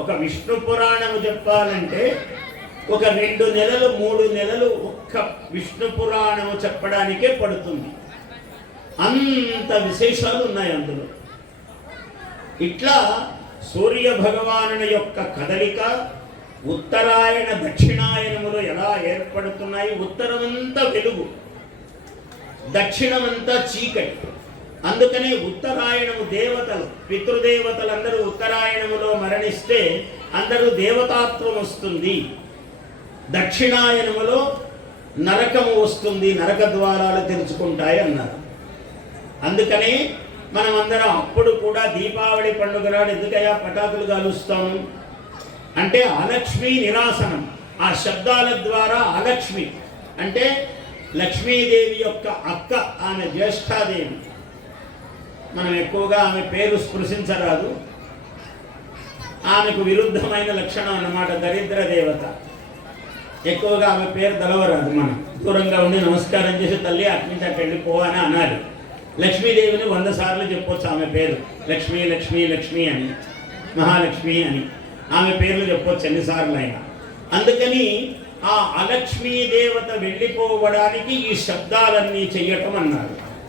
ఒక విష్ణు పురాణము చెప్పాలంటే ఒక 2 నెలలు 3 నెలలు ఒక్క విష్ణు పురాణము చెప్పడానికే పడుతుంది. అంత విశేషాలు ఉన్నాయి అందులో. ఇట్లా సూర్య భగవానుని యొక్క కదలిక ఉత్తరాయణ దక్షిణాయనములు ఎలా ఏర్పడుతున్నాయి. ఉత్తరమంతా వెలుగు, దక్షిణమంతా చీకటి. అందుకనే ఉత్తరాయణము దేవతలు, పితృదేవతలందరూ ఉత్తరాయణములో మరణిస్తే అందరూ దేవతాత్వం వస్తుంది. దక్షిణాయనములో నరకము వస్తుంది, నరక ద్వారాలు తెరుచుకుంటాయి అన్నారు. అందుకనే మనమందరం అప్పుడు కూడా దీపావళి పండుగ నాడు ఎందుకయ్యా పటాకులు కాలుస్తాము అంటే అలక్ష్మీ నిరాసనం. ఆ శబ్దాల ద్వారా అలక్ష్మి అంటే లక్ష్మీదేవి యొక్క అక్క, ఆమె జ్యేష్ఠాదేవి. మనం ఎక్కువగా ఆమె పేరు స్పృశించరాదు, ఆమెకు విరుద్ధమైన లక్షణం అన్నమాట, దరిద్ర దేవత. ఎక్కువగా ఆమె పేరు తలవరాదు. మనం దూరంగా ఉండి నమస్కారం చేసి తల్లి అట్నుంచి అటు వెళ్ళిపో అని అనాలి. లక్ష్మీదేవిని 100 సార్లు చెప్పొచ్చు ఆమె పేరు. లక్ష్మీ లక్ష్మీ లక్ష్మీ అని, మహాలక్ష్మి అని ఆమె పేర్లు చెప్పొచ్చు ఎన్నిసార్లు అయినా. అందుకని ఆ అలక్ష్మీ దేవత వెళ్ళిపోవడానికి ఈ శబ్దాలన్నీ చెయ్యటం అన్నారు.